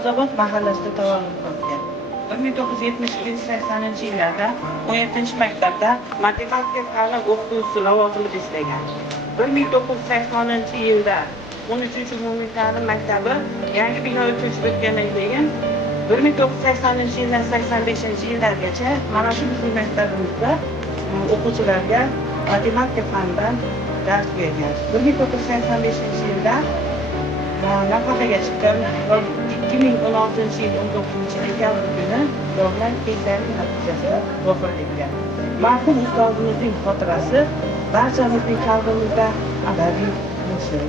Sabzavot mahallasida tavallud topgan. 1970-80 yillarda 17-maktabda matematika fani o'qituvchisi lavozimida ishlagan. 1980 yilda 13-umumiy ta'lim maktabi yangi bino o'tkazish o'tgandan keyin 1980-yildan 85-yillargacha mana shu bizning maktabimizda o'quvchilarga matematika fanidan dars bergan. 1985-yilda nafaqaga chiqqan. 2016-yil 19-dekabr kuni doktor kasallik natijasida vafot etgan. Marhum ustozimizning xotirasi barchamizning qalbimizda abadiy bo'lsin.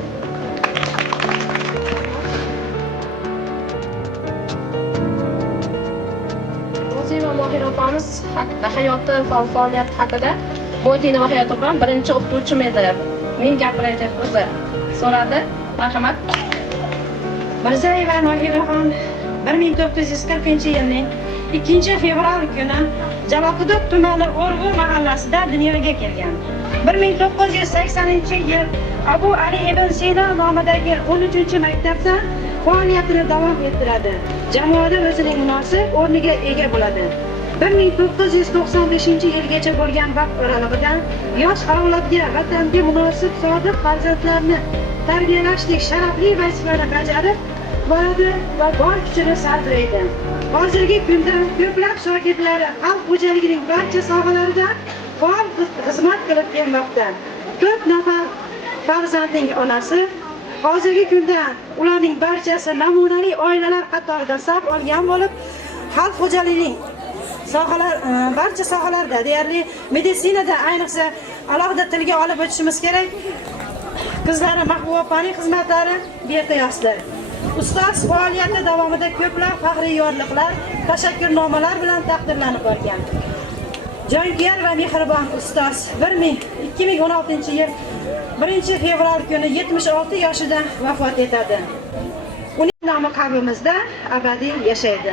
Nozima Mohir opamiz haqida, hayoti va faoliyati haqida Mo'ydinova Mohir opam birinchi o'qituvchim edi. Men gapiray deb o'zi so'radi. Marhamat. Mirzayeva Mohiraxon 1940-yilning 2-fevral kuni Jalaquduq tumani O'rg'u mahallasida dunyoga kelgan. 1980-yil Abu Ali ibn Sino nomidagi 13-maktabda faoliyatini davom ettiradi. Jamoada o'zining munosib o'rniga ega bo'ladi. 1995-yilgacha bo'lgan vaqt oralig'ida yosh avlodga vatanga munosib sodiq farzandlarni tarbiyalashdek sharafli vazifani bajarib boradi va bor kuchini sarflaydi. Hozirgi kunda ko'plab shogirdlari xalq xo'jaligining barcha sohalarida faol xizmat qilib kelmoqda. Ko'p nafar farzandning onasi hozirgi kunda ularning barchasi namunali oilalar qatorida saf olgan bo'lib, xalq xo'jaligining barcha sohalarda, deyarli meditsinada ayniqsa alohida tilga olib o'tishimiz kerak. Qizlari Mahbuba opaning xizmatlari beqiyosdir. Ustoz faoliyati davomida ko'plab faxriy yorliqlar, tashakkurnomalar bilan taqdirlanib borgan. Jonkuyar va mehribon ustoz 2016-yil 1-fevral kuni 76 yoshida vafot etadi. Uning nomi qalbimizda abadiy yashaydi.